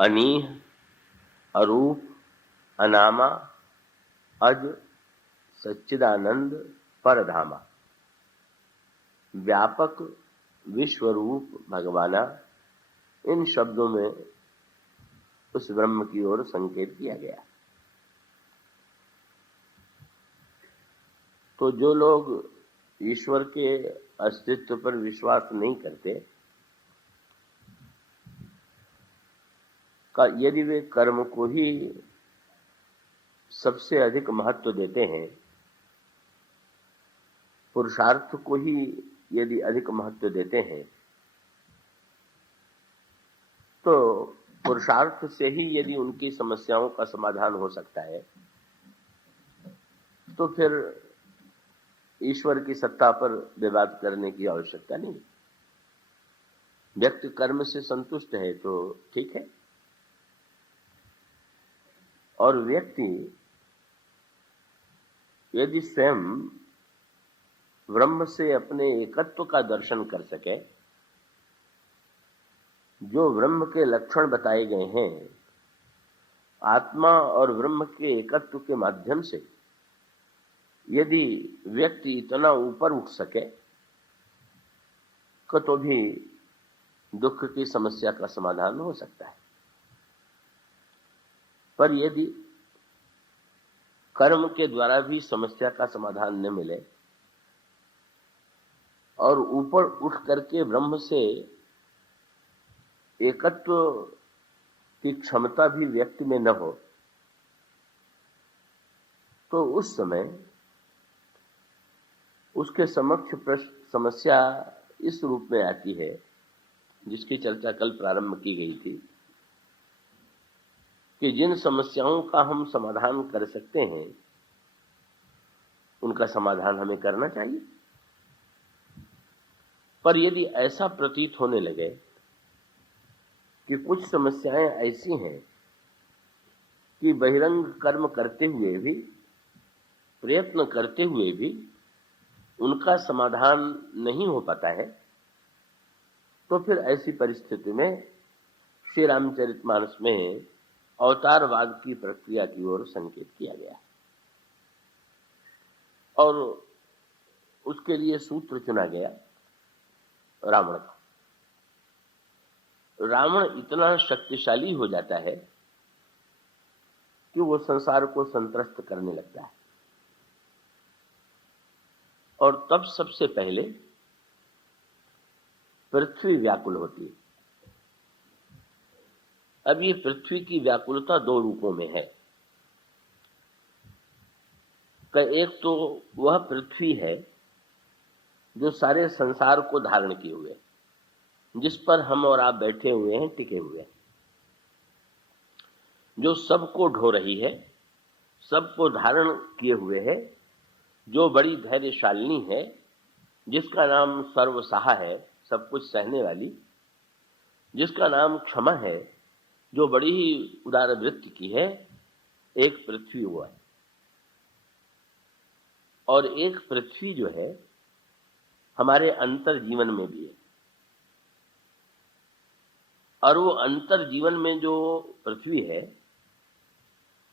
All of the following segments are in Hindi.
अनीह, अरूप, अनामा, अज, सच्चिदानंद, परधामा। व्यापक, विश्वरूप, भगवाना, इन शब्दों में उस ब्रह्म की ओर संकेत किया गया। तो जो लोग ईश्वर के अस्तित्व पर विश्वास नहीं करते, का यदि वे कर्म को ही सबसे अधिक महत्व देते हैं, पुरुषार्थ को ही यदि अधिक महत्व देते हैं, तो पुरुषार्थ से ही यदि उनकी समस्याओं का समाधान हो सकता है, तो फिर ईश्वर की सत्ता पर विवाद करने की आवश्यकता नहीं। व्यक्ति कर्म से संतुष्ट है तो ठीक है, और व्यक्ति यदि स्वयं ब्रह्म से अपने एकत्व का दर्शन कर सके, जो ब्रह्म के लक्षण बताए गए हैं, आत्मा और ब्रह्म के एकत्व के माध्यम से यदि व्यक्ति इतना ऊपर उठ सके तो भी दुख की समस्या का समाधान हो सकता है। पर यदि कर्म के द्वारा भी समस्या का समाधान न मिले और ऊपर उठ करके ब्रह्म से एकत्व की क्षमता भी व्यक्ति में न हो, तो उस समय उसके समक्ष समस्या इस रूप में आती है, जिसकी चर्चा कल प्रारंभ की गई थी, कि जिन समस्याओं का हम समाधान कर सकते हैं उनका समाधान हमें करना चाहिए। पर यदि ऐसा प्रतीत होने लगे कि कुछ समस्याएं ऐसी हैं कि बहिरंग कर्म करते हुए भी, प्रयत्न करते हुए भी उनका समाधान नहीं हो पाता है, तो फिर ऐसी परिस्थिति में श्री रामचरितमानस में अवतारवाद की प्रक्रिया की ओर संकेत किया गया है और उसके लिए सूत्र चुना गया रावण का। रावण इतना शक्तिशाली हो जाता है कि वो संसार को संत्रस्त करने लगता है, और तब सबसे पहले पृथ्वी व्याकुल होती है। अब ये पृथ्वी की व्याकुलता दो रूपों में है। एक तो वह पृथ्वी है जो सारे संसार को धारण किए हुए, जिस पर हम और आप बैठे हुए हैं, टिके हुए हैं, जो सबको ढो रही है, सबको धारण किए हुए है, जो बड़ी धैर्यशालिनी है, जिसका नाम सर्वसहा है, सब कुछ सहने वाली, जिसका नाम क्षमा है, जो बड़ी ही उदार वृत्ति की है। एक पृथ्वी हुआ है, और एक पृथ्वी जो है हमारे अंतर जीवन में भी है। और वो अंतर जीवन में जो पृथ्वी है,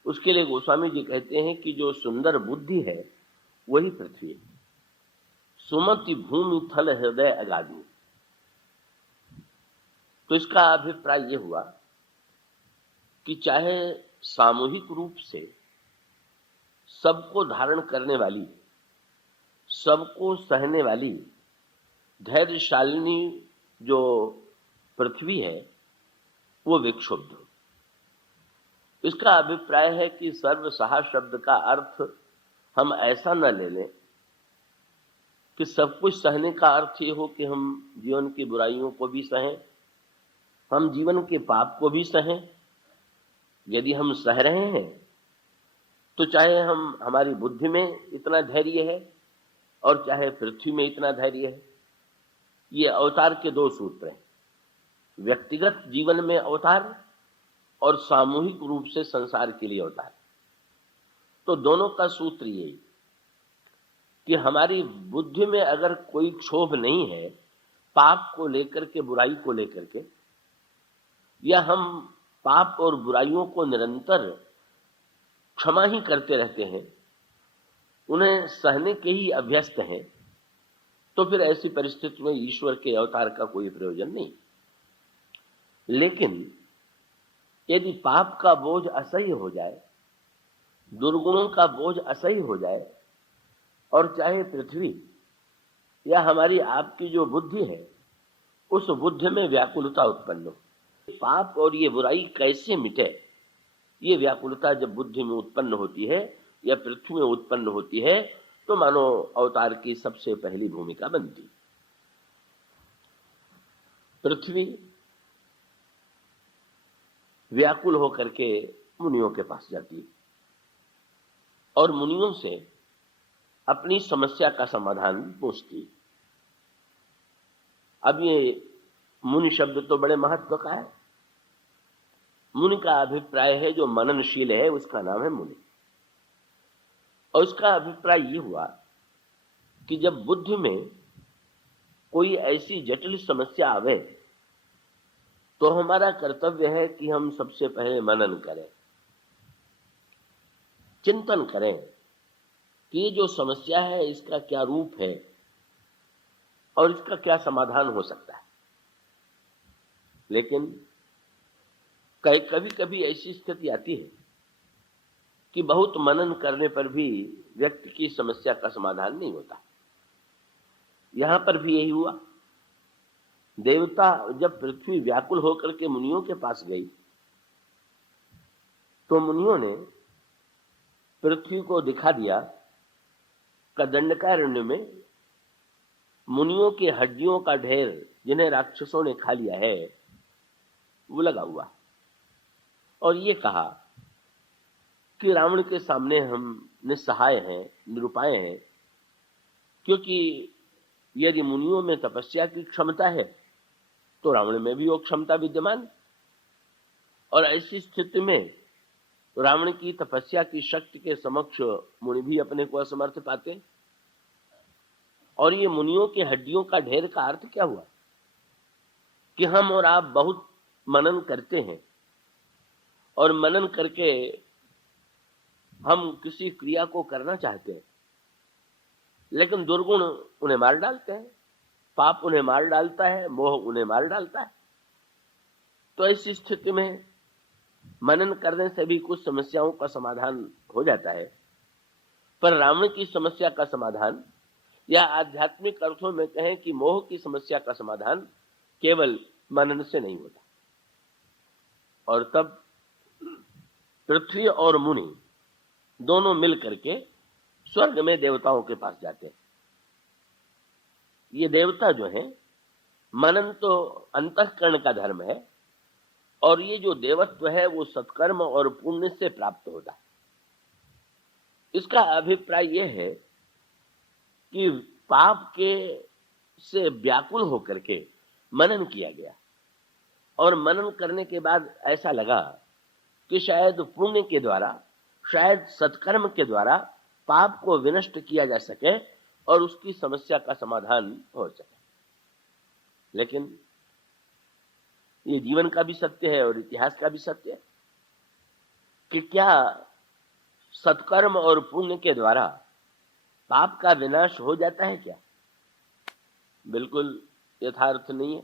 उसके लिए गोस्वामी जी कहते हैं कि जो सुंदर बुद्धि है वही पृथ्वी है। सुमति भूमि थल हृदय अगाधि। तो इसका अभिप्राय यह हुआ कि चाहे सामूहिक रूप से सबको धारण करने वाली, सबको सहने वाली धैर्यशालिनी जो पृथ्वी है वो विक्षुब्ध। इसका अभिप्राय है कि सर्वसहा शब्द का अर्थ हम ऐसा न ले लें कि सब कुछ सहने का अर्थ ये हो कि हम जीवन की बुराइयों को भी सहें, हम जीवन के पाप को भी सहें। यदि हम सह रहे हैं तो चाहे हमारी बुद्धि में इतना धैर्य है और चाहे पृथ्वी में इतना धैर्य है। ये अवतार के दो सूत्र हैं, व्यक्तिगत जीवन में अवतार और सामूहिक रूप से संसार के लिए अवतार। तो दोनों का सूत्र यही कि हमारी बुद्धि में अगर कोई क्षोभ नहीं है पाप को लेकर के, बुराई को लेकर के, या हम पाप और बुराइयों को निरंतर क्षमा ही करते रहते हैं, उन्हें सहने के ही अभ्यस्त हैं, तो फिर ऐसी परिस्थिति में ईश्वर के अवतार का कोई प्रयोजन नहीं। लेकिन यदि पाप का बोझ असह्य हो जाए, दुर्गुणों का बोझ असह्य हो जाए, और चाहे पृथ्वी या हमारी आपकी जो बुद्धि है उस बुद्धि में व्याकुलता उत्पन्न हो, पाप और ये बुराई कैसे मिटे, ये व्याकुलता जब बुद्धि में उत्पन्न होती है या पृथ्वी में उत्पन्न होती है, तो मानो अवतार की सबसे पहली भूमिका बनती। पृथ्वी व्याकुल होकर के मुनियों के पास जाती है और मुनियों से अपनी समस्या का समाधान पूछती। अब ये मुनि शब्द तो बड़े महत्व का है। मुनि का अभिप्राय है जो मननशील है, उसका नाम है मुनि। और उसका अभिप्राय ये हुआ कि जब बुद्धि में कोई ऐसी जटिल समस्या आवे तो हमारा कर्तव्य है कि हम सबसे पहले मनन करें, चिंतन करें कि ये जो समस्या है इसका क्या रूप है और इसका क्या समाधान हो सकता है। लेकिन कभी कभी ऐसी स्थिति आती है कि बहुत मनन करने पर भी व्यक्ति की समस्या का समाधान नहीं होता। यहां पर भी यही हुआ। देवता जब पृथ्वी व्याकुल होकर के मुनियों के पास गई तो मुनियों ने पृथ्वी को दिखा दिया कि दंडकारण्य में मुनियों की हड्डियों का ढेर जिन्हें राक्षसों ने खा लिया है वो लगा हुआ, और ये कहा कि रावण के सामने हम निस्सहाय हैं, निरुपाय हैं, क्योंकि यदि मुनियों में तपस्या की क्षमता है तो रावण में भी वो क्षमता विद्यमान, और ऐसी स्थिति में रावण की तपस्या की शक्ति के समक्ष मुनि भी अपने को असमर्थ पाते। और ये मुनियों की हड्डियों का ढेर का अर्थ क्या हुआ कि हम और आप बहुत मनन करते हैं और मनन करके हम किसी क्रिया को करना चाहते हैं, लेकिन दुर्गुण उन्हें मार डालते हैं, पाप उन्हें मार डालता है, मोह उन्हें मार डालता है। तो ऐसी स्थिति में मनन करने से भी कुछ समस्याओं का समाधान हो जाता है, पर रावण की समस्या का समाधान या आध्यात्मिक अर्थों में कहें कि मोह की समस्या का समाधान केवल मनन से नहीं होता। और तब पृथ्वी और मुनि दोनों मिल करके स्वर्ग में देवताओं के पास जाते हैं। ये देवता जो है, मनन तो अंतःकरण का धर्म है और ये जो देवत्व है वो सत्कर्म और पुण्य से प्राप्त होता है। इसका अभिप्राय यह है कि पाप के से व्याकुल होकर के मनन किया गया और मनन करने के बाद ऐसा लगा कि शायद पुण्य के द्वारा, शायद सत्कर्म के द्वारा पाप को विनष्ट किया जा सके और उसकी समस्या का समाधान हो सके। लेकिन ये जीवन का भी सत्य है और इतिहास का भी सत्य है कि क्या सत्कर्म और पुण्य के द्वारा पाप का विनाश हो जाता है क्या? बिल्कुल यथार्थ नहीं है,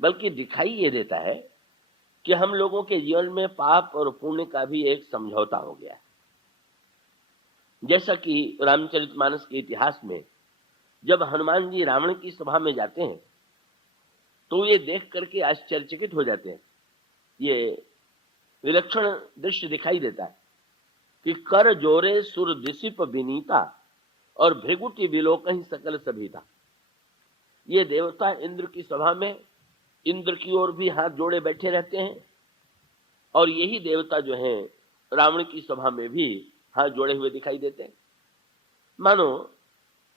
बल्कि दिखाई ये देता है कि हम लोगों के जीवन में पाप और पुण्य का भी एक समझौता हो गया है। जैसा कि रामचरितमानस के इतिहास में जब हनुमान जी रावण की सभा में जाते हैं तो ये देख करके आश्चर्यचकित हो जाते हैं। ये विलक्षण दृश्य दिखाई देता है कि कर जोरे सुर दिसिप विनीता और भृगुटि विलोकहि सकल सभीता। ये देवता इंद्र की सभा में इंद्र की ओर भी हाथ जोड़े बैठे रहते हैं और यही देवता जो हैं रावण की सभा में भी हाथ जोड़े हुए दिखाई देते हैं। मानो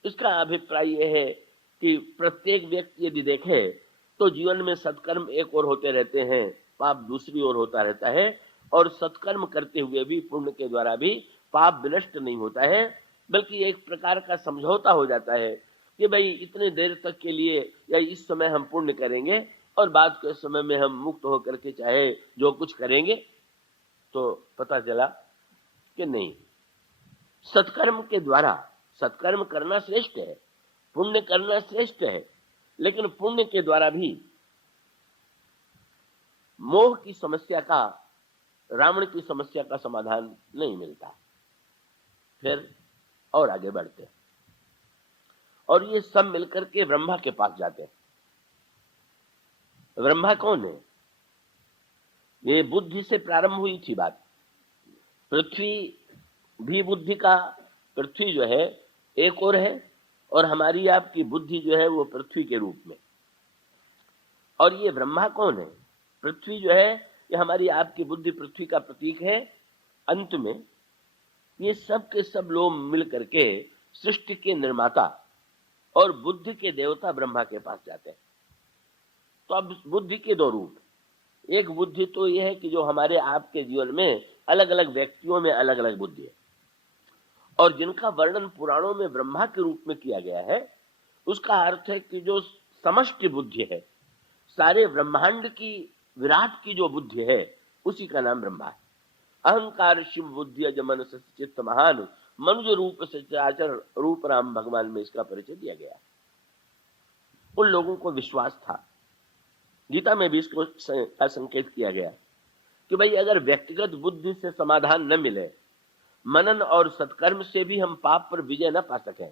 इसका अभिप्राय यह है कि प्रत्येक व्यक्ति यदि देखे तो जीवन में सत्कर्म एक ओर होते रहते हैं, पाप दूसरी ओर होता रहता है, और सत्कर्म करते हुए भी पुण्य के द्वारा भी पाप विनष्ट नहीं होता है, बल्कि एक प्रकार का समझौता हो जाता है कि भाई इतने देर तक के लिए या इस समय हम पुण्य करेंगे, और बाद के समय में हम मुक्त होकर के चाहे जो कुछ करेंगे, तो पता चला कि नहीं, सत्कर्म के द्वारा, सत्कर्म करना श्रेष्ठ है, पुण्य करना श्रेष्ठ है, लेकिन पुण्य के द्वारा भी मोह की समस्या का, रावण की समस्या का समाधान नहीं मिलता। फिर और आगे बढ़ते हैं और ये सब मिलकर के ब्रह्मा के पास जाते हैं। ब्रह्मा कौन है? ये बुद्धि से प्रारंभ हुई थी बात। पृथ्वी भी बुद्धि का, पृथ्वी जो है एक और है, और हमारी आपकी बुद्धि जो है वो पृथ्वी के रूप में। और ये ब्रह्मा कौन है? पृथ्वी जो है ये हमारी आपकी बुद्धि पृथ्वी का प्रतीक है। अंत में ये सब के सब लोग मिल करके सृष्टि के निर्माता और बुद्धि के देवता ब्रह्मा के पास जाते हैं। तो अब बुद्धि के दो रूप, एक बुद्धि तो यह है कि जो हमारे आपके जीवन में अलग अलग व्यक्तियों में अलग अलग बुद्धि है, और जिनका वर्णन पुराणों में ब्रह्मा के रूप में किया गया है, उसका अर्थ है कि जो समष्टि बुद्धि है, सारे ब्रह्मांड की, विराट की जो बुद्धि है, उसी का नाम ब्रह्मा है। अहंकार शिव बुद्धि अजमन चित्त महान, मनुज रूप से चराचर रूप राम भगवान में इसका परिचय दिया गया। उन लोगों को विश्वास था, गीता में भी इसको संकेत किया गया कि भाई अगर व्यक्तिगत बुद्धि से समाधान न मिले, मनन और सत्कर्म से भी हम पाप पर विजय न पा सकें,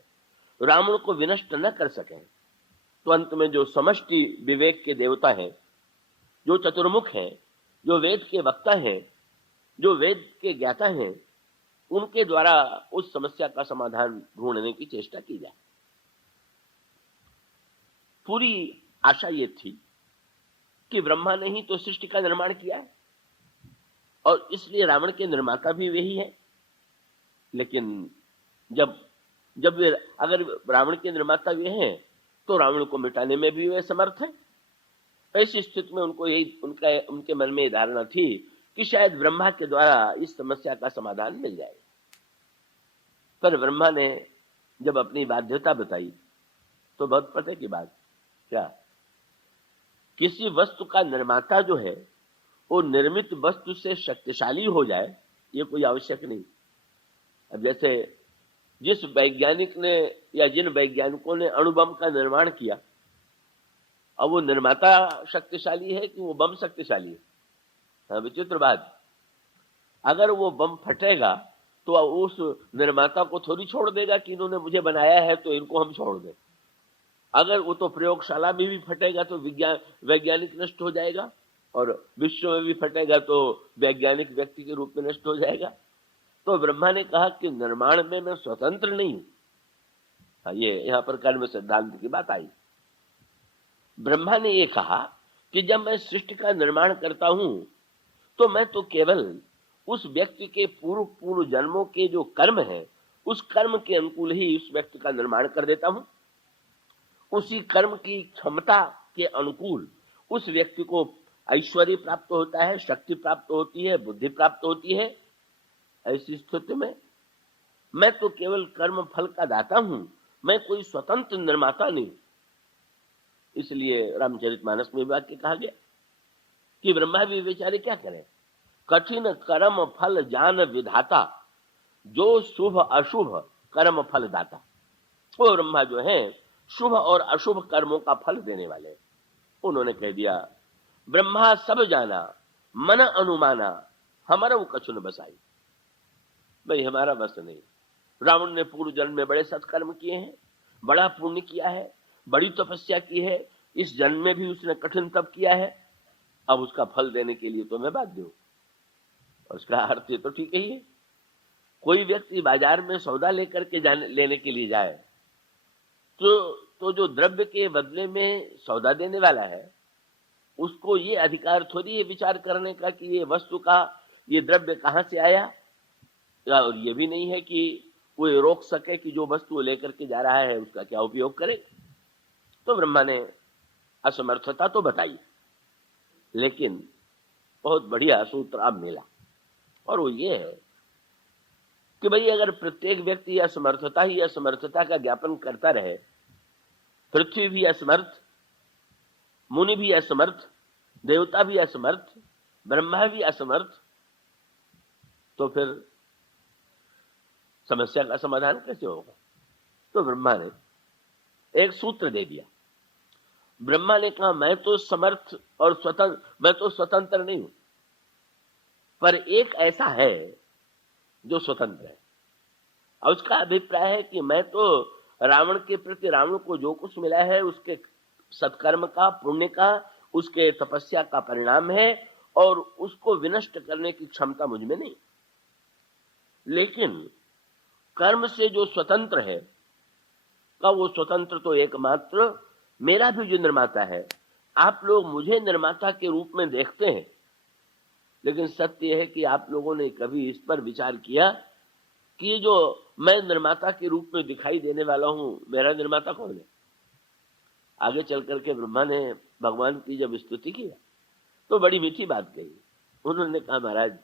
रावण को विनष्ट न कर सकें, तो अंत में जो समष्टि विवेक के देवता हैं, जो चतुर्मुख हैं, जो वेद के वक्ता हैं, जो वेद के ज्ञाता हैं, उनके द्वारा उस समस्या का समाधान ढूंढने की चेष्टा की जाए। पूरी आशा ये थी कि ब्रह्मा ने ही तो सृष्टि का निर्माण किया है, और इसलिए रावण के निर्माता भी वही है। लेकिन जब वे, अगर रावण के निर्माता वे हैं, तो रावण को मिटाने में भी वे समर्थ हैं। ऐसी स्थिति में उनको यही, उनके मन में धारणा थी कि शायद ब्रह्मा के द्वारा इस समस्या का समाधान मिल जाए। पर ब्रह्मा ने जब अपनी बाध्यता बताई, तो बहुत पते की बात क्या, किसी वस्तु का निर्माता जो है वो निर्मित वस्तु से शक्तिशाली हो जाए, ये कोई आवश्यक नहीं। अब जैसे जिस वैज्ञानिक ने या जिन वैज्ञानिकों ने अणुबम का निर्माण किया, अब वो निर्माता शक्तिशाली है कि वो बम शक्तिशाली है? हाँ, विचित्र बात। अगर वो बम फटेगा तो उस निर्माता को थोड़ी छोड़ देगा कि इन्होंने मुझे बनाया है तो इनको हम छोड़ दें। अगर वो तो प्रयोगशाला में भी फटेगा तो वैज्ञानिक नष्ट हो जाएगा, और विश्व में भी फटेगा तो वैज्ञानिक व्यक्ति के रूप में नष्ट हो जाएगा। तो ब्रह्मा ने कहा कि निर्माण में मैं स्वतंत्र नहीं हूं। हाँ, ये यहां पर कर्म सिद्धांत की बात आई। ब्रह्मा ने ये कहा कि जब मैं सृष्टि का निर्माण करता हूं, तो मैं तो केवल उस व्यक्ति के पूर्व पूर्व जन्मों के जो कर्म है, उस कर्म के अनुकूल ही उस व्यक्ति का निर्माण कर देता हूं। उसी कर्म की क्षमता के अनुकूल उस व्यक्ति को ऐश्वर्य प्राप्त होता है, शक्ति प्राप्त होती है, बुद्धि प्राप्त होती है। ऐसी स्थिति में मैं तो केवल कर्म फल का दाता हूं, मैं कोई स्वतंत्र निर्माता नहीं। इसलिए रामचरितमानस में वाक्य कहा गया कि ब्रह्मा भी बेचारे क्या करें, कठिन कर्म फल जान विधाता, जो शुभ अशुभ कर्म फल दाता। वो ब्रह्मा जो है शुभ और अशुभ कर्मों का फल देने वाले। उन्होंने कह दिया, ब्रह्मा सब जाना मन अनुमाना, हमारा वो कछु न बसाई। भाई हमारा बस नहीं। रावण ने पूर्व जन्म में बड़े सत्कर्म किए हैं, बड़ा पुण्य किया है, बड़ी तपस्या की है, इस जन्म में भी उसने कठिन तप किया है, अब उसका फल देने के लिए तो मैं बाध्य हूं। और उसका अर्थ तो ठीक ही है। कोई व्यक्ति बाजार में सौदा लेकर के लेने के लिए जाए, तो जो द्रव्य के बदले में सौदा देने वाला है, उसको ये अधिकार थोड़ी है विचार करने का कि ये वस्तु का, ये द्रव्य कहां से आया, और ये भी नहीं है कि वो रोक सके कि जो वस्तु लेकर के जा रहा है उसका क्या उपयोग करे। तो ब्रह्मा ने असमर्थता तो बताई, लेकिन बहुत बढ़िया सूत्र अब मिला, और वो ये है कि भाई अगर प्रत्येक व्यक्ति असमर्थता ही असमर्थता का ज्ञापन करता रहे, पृथ्वी भी असमर्थ, मुनि भी असमर्थ, देवता भी असमर्थ, ब्रह्मा भी असमर्थ, तो फिर समस्या का समाधान कैसे होगा? तो ब्रह्मा ने एक सूत्र दे दिया। ब्रह्मा ने कहा मैं तो समर्थ और स्वतंत्र, मैं तो स्वतंत्र नहीं हूं, पर एक ऐसा है जो स्वतंत्र है, और उसका अभिप्राय है कि मैं तो रावण के प्रति, रावण को जो कुछ मिला है उसके सत्कर्म का, पुण्य का, उसके तपस्या का परिणाम है, और उसको विनष्ट करने की क्षमता मुझ में नहीं। लेकिन कर्म से जो स्वतंत्र है, का वो स्वतंत्र तो एकमात्र मेरा भी जो निर्माता है। आप लोग मुझे निर्माता के रूप में देखते हैं, लेकिन सत्य है कि आप लोगों ने कभी इस पर विचार किया कि ये जो मैं निर्माता के रूप में दिखाई देने वाला हूं, मेरा निर्माता कौन है? आगे चल करके ब्रह्मा ने भगवान की जब स्तुति की तो बड़ी मीठी बात कही। उन्होंने कहा महाराज,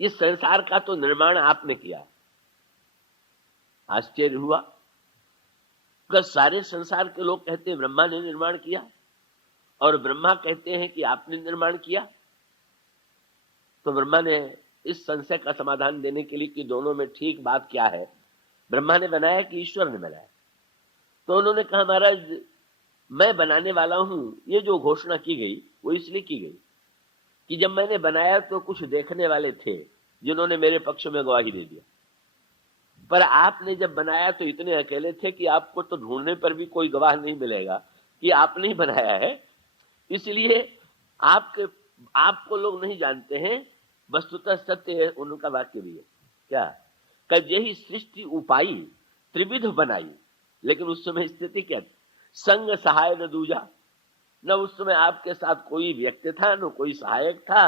इस संसार का तो निर्माण आपने किया। आश्चर्य हुआ कि सारे संसार के लोग कहते हैं ब्रह्मा ने निर्माण किया, और ब्रह्मा कहते हैं कि आपने निर्माण किया। तो ब्रह्मा ने इस संशय का समाधान देने के लिए कि दोनों में ठीक बात क्या है, ब्रह्मा ने बनाया कि ईश्वर ने बनाया? तो उन्होंने कहा महाराज, मैं बनाने वाला हूं। ये जो घोषणा की गई वो इसलिए की गई कि जब मैंने बनाया तो कुछ देखने वाले थे जिन्होंने मेरे पक्ष में गवाही दे दिया, पर आपने जब बनाया तो इतने अकेले थे कि आपको तो ढूंढने पर भी कोई गवाह नहीं मिलेगा कि आपने ही बनाया है। इसलिए आपको लोग नहीं जानते हैं। वस्तुतः सत्य है, उनका वाक्य भी है क्या, कल यही सृष्टि उपाई त्रिविध बनाई। लेकिन उस समय स्थिति क्या थी? संग सहाय न दूजा, न उस समय आपके साथ कोई व्यक्ति था, न कोई सहायक था,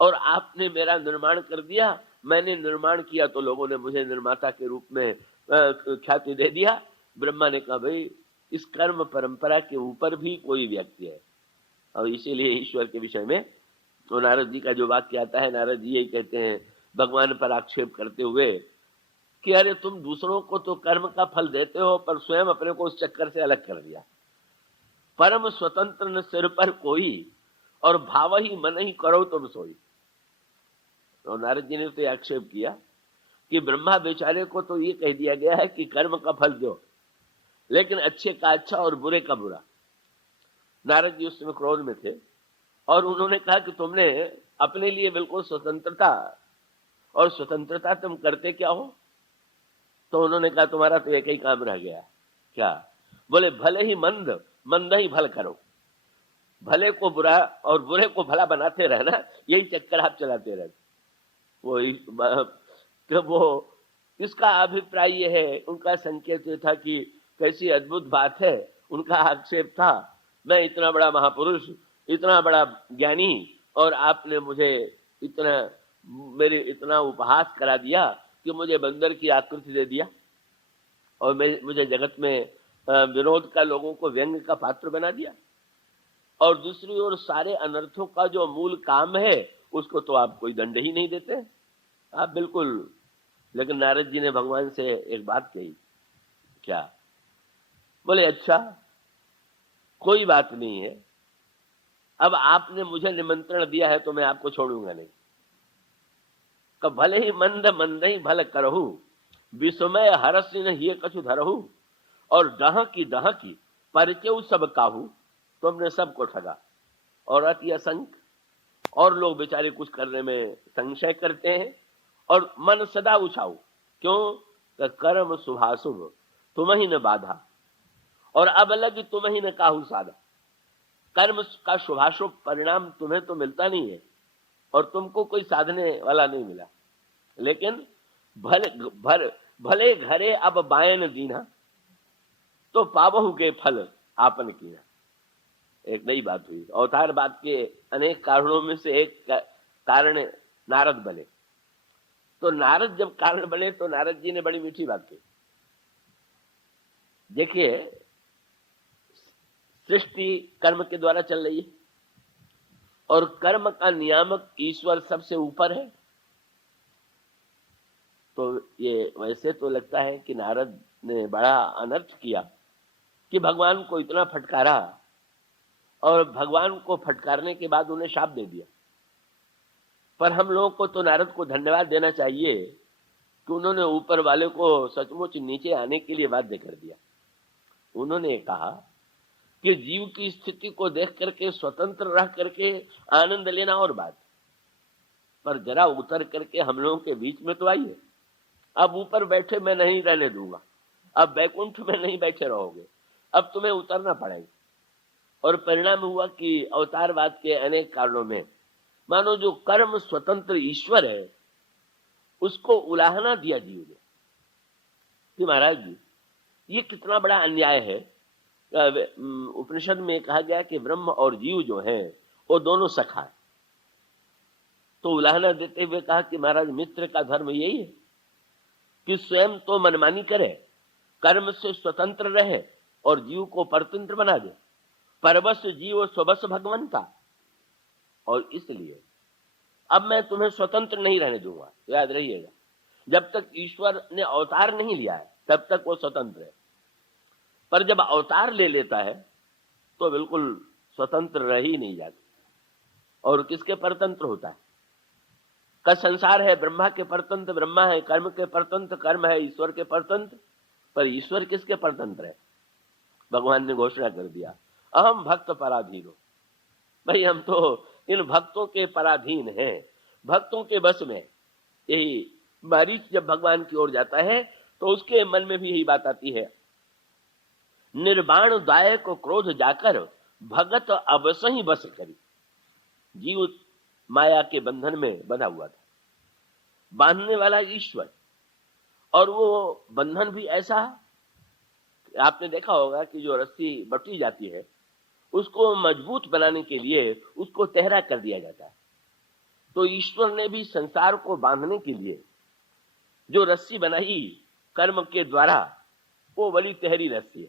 और आपने मेरा निर्माण कर दिया। मैंने निर्माण किया तो लोगों ने मुझे निर्माता के रूप में ख्याति दे दिया। ब्रह्मा ने कहा भाई, इस कर्म परंपरा के ऊपर भी कोई व्यक्ति है। और इसीलिए ईश्वर के विषय में तो नारद जी का जो वाक्य आता है, नारद जी यही कहते हैं भगवान पर आक्षेप करते हुए कि अरे तुम दूसरों को तो कर्म का फल देते हो, पर स्वयं अपने को उस चक्कर से अलग कर दिया। परम स्वतंत्र न सिर पर कोई, और भाव ही मन ही करो तुम सोई। तो नारद जी ने तो आक्षेप किया कि ब्रह्मा बेचारे को तो ये कह दिया गया है कि कर्म का फल दो, लेकिन अच्छे का अच्छा और बुरे का बुरा। नारद जी उस समय क्रोध में थे और उन्होंने कहा कि तुमने अपने लिए बिल्कुल स्वतंत्रता, और स्वतंत्रता तुम करते क्या हो? तो उन्होंने कहा तुम्हारा तो एक ही काम रह गया। क्या? बोले भले ही मंद, मंद ही भल करो। भले को बुरा और बुरे को भला बनाते रहना, यही चक्कर आप चलाते रहते। वो इसका अभिप्राय ये है, उनका संकेत ये था कि कैसी अद्भुत बात है। उनका आक्षेप था मैं इतना बड़ा महापुरुष, इतना बड़ा ज्ञानी, और आपने मुझे मेरे इतना उपहास करा दिया कि मुझे बंदर की आकृति दे दिया, और मुझे जगत में विरोध का, लोगों को व्यंग का पात्र बना दिया। और दूसरी ओर सारे अनर्थों का जो मूल काम है उसको तो आप कोई दंड ही नहीं देते आप, बिल्कुल। लेकिन नारद जी ने भगवान से एक बात कही। क्या? बोले अच्छा कोई बात नहीं है, अब आपने मुझे निमंत्रण दिया है तो मैं आपको छोड़ूंगा नहीं। तो भले ही मंद मंद ही भल करहु, विस्मय हरस न हिय कछु धरहु, और दह की परिचय सब काहू, तुमने सबको ठगा। और अति असंख्य, और लोग बेचारे कुछ करने में संशय करते हैं, और मन सदा उछाऊ। क्यों? कर्म शुभाशुभ तुम ही न बाधा, और अब लग तुम ही न काहू साधा। कर्म का शुभाशुभ परिणाम तुम्हें तो मिलता नहीं है, और तुमको कोई साधने वाला नहीं मिला। लेकिन भले घरे अब बायन दीना, तो पावहु के फल आपन कीना। एक नई बात हुई। अवतार बात के अनेक कारणों में से एक कारण नारद बने। तो नारद जब कारण बने तो नारद जी ने बड़ी मीठी बात की। देखिए, सृष्टि कर्म के द्वारा चल रही है, और कर्म का नियामक ईश्वर सबसे ऊपर है। तो ये वैसे तो लगता है कि नारद ने बड़ा अनर्थ किया कि भगवान को इतना फटकारा और भगवान को फटकारने के बाद उन्हें शाप दे दिया। पर हम लोगों को तो नारद को धन्यवाद देना चाहिए कि उन्होंने ऊपर वाले को सचमुच नीचे आने के लिए बाध्य कर दिया। उन्होंने कहा कि जीव की स्थिति को देख करके स्वतंत्र रह करके आनंद लेना और बात, पर जरा उतर करके हम लोगों के बीच में तो आइए। अब ऊपर बैठे मैं नहीं रहने दूंगा, अब वैकुंठ में नहीं बैठे रहोगे, अब तुम्हें उतरना पड़ेगा। और परिणाम हुआ कि अवतारवाद के अनेक कारणों में मानो जो कर्म स्वतंत्र ईश्वर है उसको उलाहना दिया जीव ने कि महाराज जी ये कितना बड़ा अन्याय है। उपनिषद में कहा गया कि ब्रह्म और जीव जो है वो दोनों सखा है। तो उलाहना देते हुए कहा कि महाराज मित्र का धर्म यही है कि स्वयं तो मनमानी करे, कर्म से स्वतंत्र रहे और जीव को परतंत्र बना दे। परवश जीव स्वबस भगवंता। और इसलिए अब मैं तुम्हें स्वतंत्र नहीं रहने दूंगा, याद रहिएगा। जब तक ईश्वर ने अवतार नहीं लिया है तब तक वो स्वतंत्र है, पर जब अवतार ले लेता है तो बिल्कुल स्वतंत्र रह ही नहीं जाता। और किसके परतंत्र होता है? का संसार है ब्रह्मा के परतंत्र ब्रह्मा है, कर्म के परतंत्र कर्म है, ईश्वर के परतंत्र। पर ईश्वर किसके परतंत्र है? भगवान ने घोषणा कर दिया अहम भक्त पराधीन हो। भाई हम तो इन भक्तों के पराधीन हैं, भक्तों के बस में। यही मारीच जब भगवान की ओर जाता है तो उसके मन में भी यही बात आती है, निर्वाण दाय को क्रोध जाकर भगत अवसही बस करी। जीव माया के बंधन में बंधा हुआ था, बांधने वाला ईश्वर। और वो बंधन भी ऐसा, आपने देखा होगा कि जो रस्सी बटी जाती है उसको मजबूत बनाने के लिए उसको तहरा कर दिया जाता है। तो ईश्वर ने भी संसार को बांधने के लिए जो रस्सी बनाई कर्म के द्वारा, वो बड़ी तहरी रस्सी है।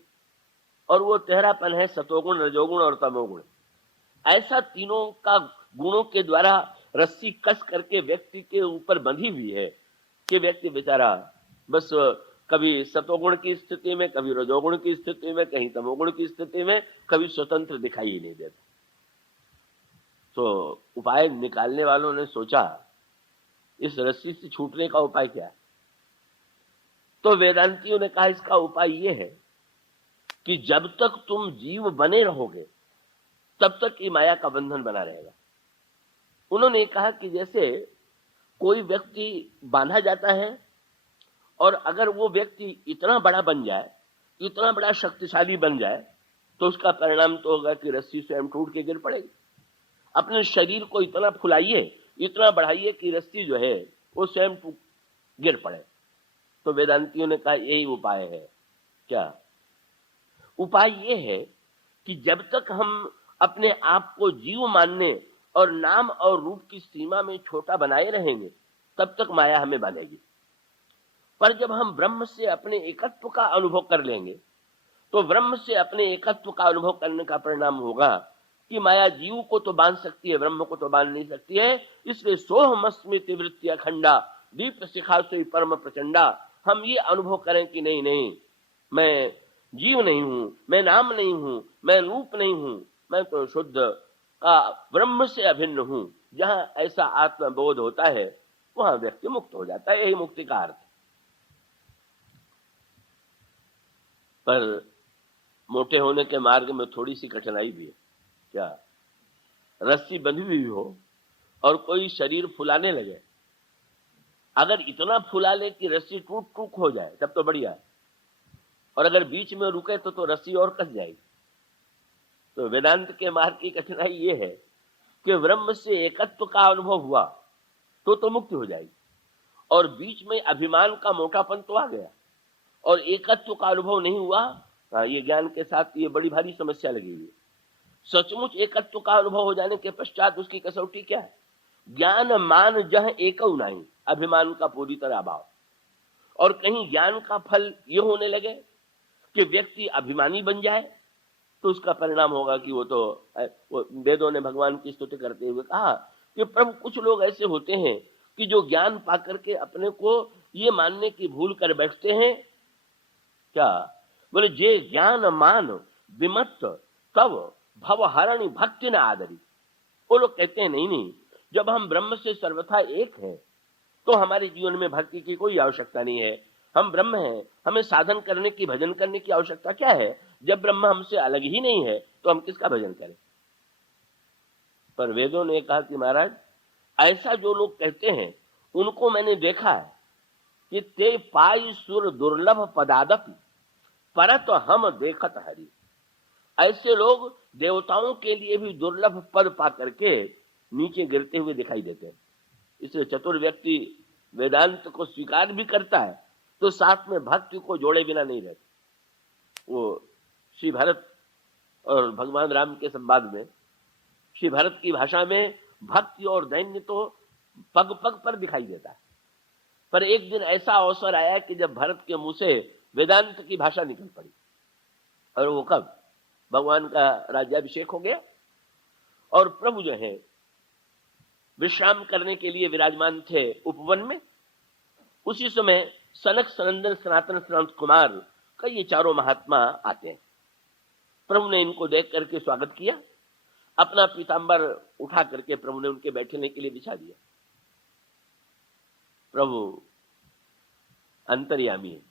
और वो तहरापन है सतोगुण, रजोगुण और तमोगुण। ऐसा तीनों का गुणों के द्वारा रस्सी कस करके व्यक्ति के ऊपर बंधी हुई है कि व्यक्ति बेचारा बस कभी सतोगुण की स्थिति में, कभी रजोगुण की स्थिति में, कहीं तमोगुण की स्थिति में, कभी स्वतंत्र दिखाई ही नहीं देता। तो उपाय निकालने वालों ने सोचा इस रस्सी से छूटने का उपाय क्या है? तो वेदांतियों ने कहा इसका उपाय यह है कि जब तक तुम जीव बने रहोगे तब तक ये माया का बंधन बना रहेगा। उन्होंने कहा कि जैसे कोई व्यक्ति बांधा जाता है और अगर वो व्यक्ति इतना बड़ा बन जाए, इतना बड़ा शक्तिशाली बन जाए, तो उसका परिणाम तो होगा कि रस्सी स्वयं टूट के गिर पड़ेगी। अपने शरीर को इतना फुलाइए, इतना बढ़ाइए कि रस्सी जो है वो स्वयं गिर पड़े। तो वेदांतियों ने कहा यही उपाय है। क्या उपाय? ये है कि जब तक हम अपने आप को जीव मानने और नाम और रूप की सीमा में छोटा बनाए रहेंगे तब तक माया हमें बांधेगी। पर जब हम ब्रह्म से अपने एकत्व का अनुभव कर लेंगे तो ब्रह्म से अपने एकत्व का अनुभव करने का परिणाम होगा कि माया जीव को तो बांध सकती है, ब्रह्म को तो बांध नहीं सकती है। इसलिए सोहमस्मृति वृत्ति अखंडा दीप शिखा से परम प्रचंडा। हम ये अनुभव करें कि नहीं नहीं, मैं जीव नहीं हूं, मैं नाम नहीं हूं, मैं रूप नहीं हूं, मैं तो शुद्ध ब्रह्म से अभिन्न हूं। जहां ऐसा आत्मबोध होता है वहां व्यक्ति मुक्त हो जाता है। यही मुक्ति का अर्थ। पर मोटे होने के मार्ग में थोड़ी सी कठिनाई भी है। क्या? रस्सी बंधी हुई हो और कोई शरीर फुलाने लगे, अगर इतना फुला ले कि रस्सी टूट टूट हो जाए तब तो बढ़िया है, और अगर बीच में रुके तो रस्सी और कस जाएगी। तो वेदांत के मार्ग की कठिनाई ये है कि ब्रह्म से एकत्व का अनुभव हुआ तो मुक्ति हो जाएगी, और बीच में अभिमान का मोटापन तो आ गया और एकत्व का अनुभव नहीं हुआ। ये ज्ञान के साथ ये बड़ी भारी समस्या लगी हुई। सचमुच एकत्व का अनुभव हो जाने के पश्चात उसकी कसौटी क्या है? ज्ञान मान जह एकौ नहीं, अभिमान का पूरी तरह अभाव। और कहीं ज्ञान का फल ये होने लगे कि व्यक्ति अभिमानी बन जाए तो उसका परिणाम होगा कि वो वेदों ने भगवान की स्तुति करते हुए कहा कि प्रभु कुछ लोग ऐसे होते हैं कि जो ज्ञान पाकर के अपने को ये मानने की भूल कर बैठते हैं क्या बोले जे ज्ञान मान विमत्त तब भवहरणि भक्ति न आदरी। वो लोग कहते हैं नहीं नहीं, जब हम ब्रह्म से सर्वथा एक हैं तो हमारे जीवन में भक्ति की कोई आवश्यकता नहीं है। हम ब्रह्म हैं, हमें साधन करने की, भजन करने की आवश्यकता क्या है? जब ब्रह्म हमसे अलग ही नहीं है तो हम किसका भजन करें? पर वेदों ने कहा कि महाराज, ऐसा जो लोग कहते हैं उनको मैंने देखा है कि ते पाई सुर दुर्लभ पदादपि परत हम देखत हरि। ऐसे लोग देवताओं के लिए भी दुर्लभ पद पा करके नीचे गिरते हुए दिखाई देते हैं। इसलिए चतुर व्यक्ति वेदांत को स्वीकार भी करता है तो साथ में भक्ति को जोड़े बिना नहीं रहता। वो श्री भरत और भगवान राम के संवाद में श्री भरत की भाषा में भक्ति और दैन्य तो पग पग पर दिखाई देता है। पर एक दिन ऐसा अवसर आया कि जब भरत के मुंह से वेदांत की भाषा निकल पड़ी। और वो कब? भगवान का राज्याभिषेक हो गया और प्रभु जो है विश्राम करने के लिए विराजमान थे उपवन में। उसी समय सनक सनंदन सनातन सनत कुमार का ये चारों महात्मा आते हैं। प्रभु ने इनको देख करके स्वागत किया, अपना पीतांबर उठा करके प्रभु ने उनके बैठने के लिए बिछा दिया। प्रभु अंतर्यामी है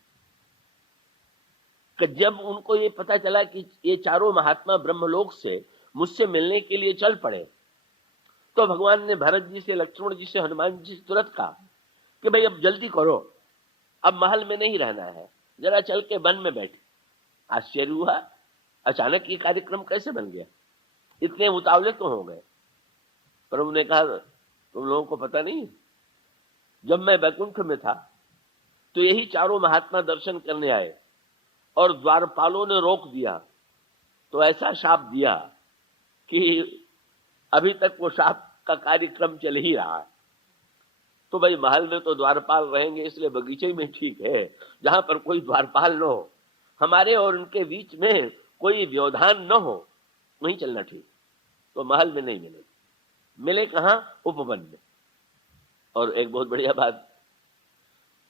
कि जब उनको ये पता चला कि ये चारों महात्मा ब्रह्मलोक से मुझसे मिलने के लिए चल पड़े, तो भगवान ने भरत जी से, लक्ष्मण जी से, हनुमान जी से तुरंत कहा कि भाई अब जल्दी करो, अब महल में नहीं रहना है, जरा चल के वन में बैठे। आश्चर्य हुआ, अचानक ये कार्यक्रम कैसे बन गया? इतने उतावले तो हो गए। प्रभु ने कहा तुम लोगों को पता नहीं, जब मैं वैकुंठ में था तो यही चारों महात्मा दर्शन करने आए और द्वारपालों ने रोक दिया तो ऐसा शाप दिया कि अभी तक वो शाप का कार्यक्रम चल ही रहा है। तो भाई महल में तो द्वारपाल रहेंगे, इसलिए बगीचे में ठीक है, जहां पर कोई द्वारपाल न हो, हमारे और उनके बीच में कोई व्यवधान न हो, वहीं चलना ठीक। तो महल में नहीं मिले, मिले कहां? उपवन में। और एक बहुत बढ़िया बात,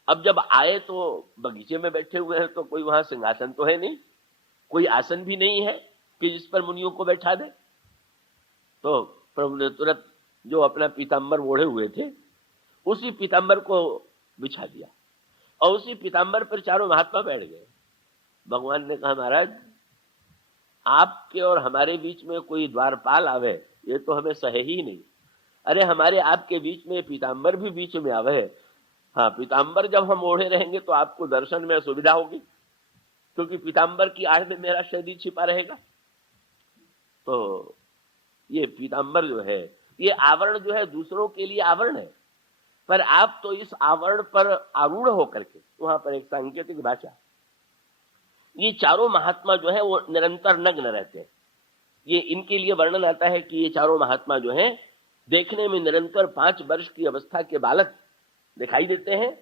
अब जब आए तो बगीचे में बैठे हुए हैं तो कोई वहां सिंहासन तो है नहीं, कोई आसन भी नहीं है कि जिस पर मुनियों को बैठा दे। तो प्रभु ने तुरंत जो अपना पीतांबर ओढ़े हुए थे उसी पीतांबर को बिछा दिया और उसी पीतांबर पर चारों महात्मा बैठ गए। भगवान ने कहा महाराज, आपके और हमारे बीच में कोई द्वारपाल आवे ये तो हमें सहे ही नहीं। अरे हमारे आपके बीच में पीतांबर भी बीच में आवे, हाँ पीतांबर जब हम ओढ़े रहेंगे तो आपको दर्शन में सुविधा होगी, क्योंकि पीतांबर की आड़ में मेरा शरीर छिपा रहेगा। तो ये पीतांबर जो है, ये आवरण जो है दूसरों के लिए आवरण है, पर आप तो इस आवरण पर आरूढ़ होकर के, वहां पर एक सांकेतिक भाषा, ये चारों महात्मा जो है वो निरंतर नग्न रहते हैं। ये इनके लिए वर्णन आता है कि ये चारों महात्मा जो हैं देखने में निरंतर 5 वर्ष की अवस्था के बालक दिखाई देते हैं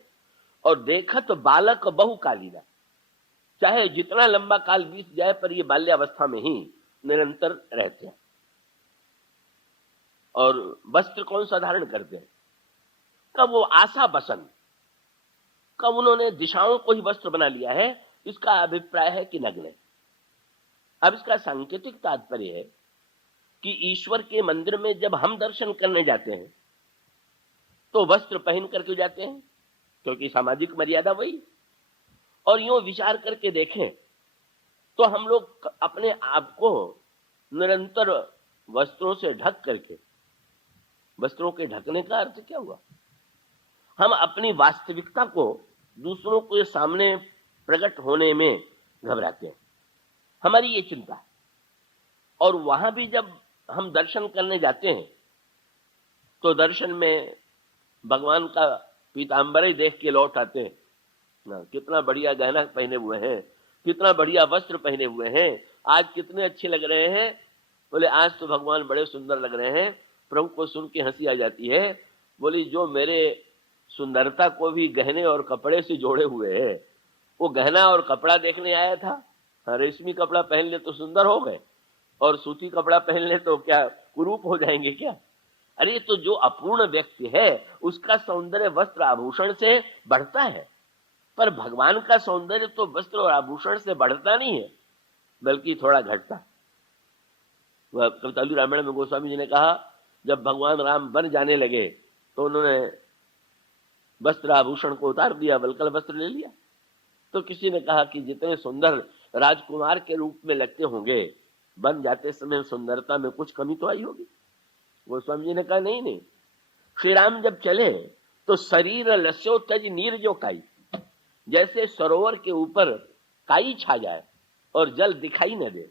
और देखत बालक बहुकालीना, चाहे जितना लंबा काल बीत जाए पर ये बाल्यावस्था में ही निरंतर रहते हैं। और वस्त्र कौन सा धारण करते हैं? कब वो आशा बसन, कब उन्होंने दिशाओं को ही वस्त्र बना लिया है, इसका अभिप्राय है कि नग्न है। अब इसका सांकेतिक तात्पर्य है कि ईश्वर के मंदिर में जब हम दर्शन करने जाते हैं तो वस्त्र पहन करके जाते हैं, क्योंकि सामाजिक मर्यादा वही। और यूं विचार करके देखें तो हम लोग अपने आप को निरंतर वस्त्रों से ढक करके, वस्त्रों के ढकने का अर्थ क्या हुआ? हम अपनी वास्तविकता को दूसरों के सामने प्रकट होने में घबराते हैं, हमारी ये चिंता है। और वहां भी जब हम दर्शन करने जाते हैं तो दर्शन में भगवान का पीतांबर ही देख के लौट आते हैं ना, कितना बढ़िया गहना पहने हुए हैं, कितना बढ़िया वस्त्र पहने हुए हैं, आज कितने अच्छे लग रहे हैं। बोले आज तो भगवान बड़े सुंदर लग रहे हैं। प्रभु को सुन के हंसी आ जाती है। बोली जो मेरे सुंदरता को भी गहने और कपड़े से जोड़े हुए है, वो गहना और कपड़ा देखने आया था। रेशमी कपड़ा पहन ले तो सुंदर हो गए और सूती कपड़ा पहन ले तो क्या कुरूप हो जाएंगे क्या? अरे तो जो अपूर्ण व्यक्ति है उसका सौंदर्य वस्त्र आभूषण से बढ़ता है। पर भगवान का सौंदर्य तो वस्त्र और आभूषण से बढ़ता नहीं है, बल्कि थोड़ा घटता। वह कवितालु रामायण में गोस्वामी जी ने कहा, जब भगवान राम वन जाने लगे तो उन्होंने वस्त्र आभूषण को उतार दिया, वल्कल वस्त्र ले लिया। तो किसी ने कहा कि जितने सुंदर राजकुमार के रूप में लगते होंगे, बन जाते समय सुंदरता में कुछ कमी तो आई होगी। गोस्वामी जी ने कहा नहीं नहीं, श्री राम जब चले तो शरीर लस्यो तज नीर जो काई, जैसे सरोवर के ऊपर काई छा जाए और जल दिखाई न दे,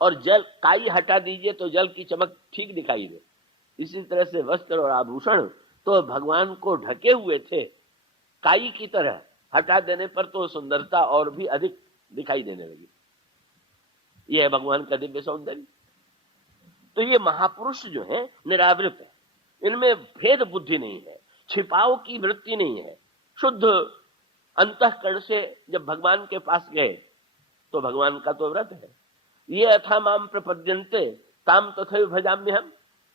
और जल काई हटा दीजिए तो जल की चमक ठीक दिखाई दे, इसी तरह से वस्त्र और आभूषण तो भगवान को ढके हुए थे, काई की तरह हटा देने पर तो सुंदरता और भी अधिक दिखाई देने लगी। यह है भगवान का दिव्य सौंदर्य। तो ये महापुरुष जो है निरावृत है, इनमें भेद बुद्धि नहीं है, छिपाव की वृत्ति नहीं है। शुद्ध अंतःकरण से जब भगवान के पास गए तो भगवान का तो व्रत है, ये अथा माम प्रपद्यन्ते ताम तथैव भजाम्यहम्।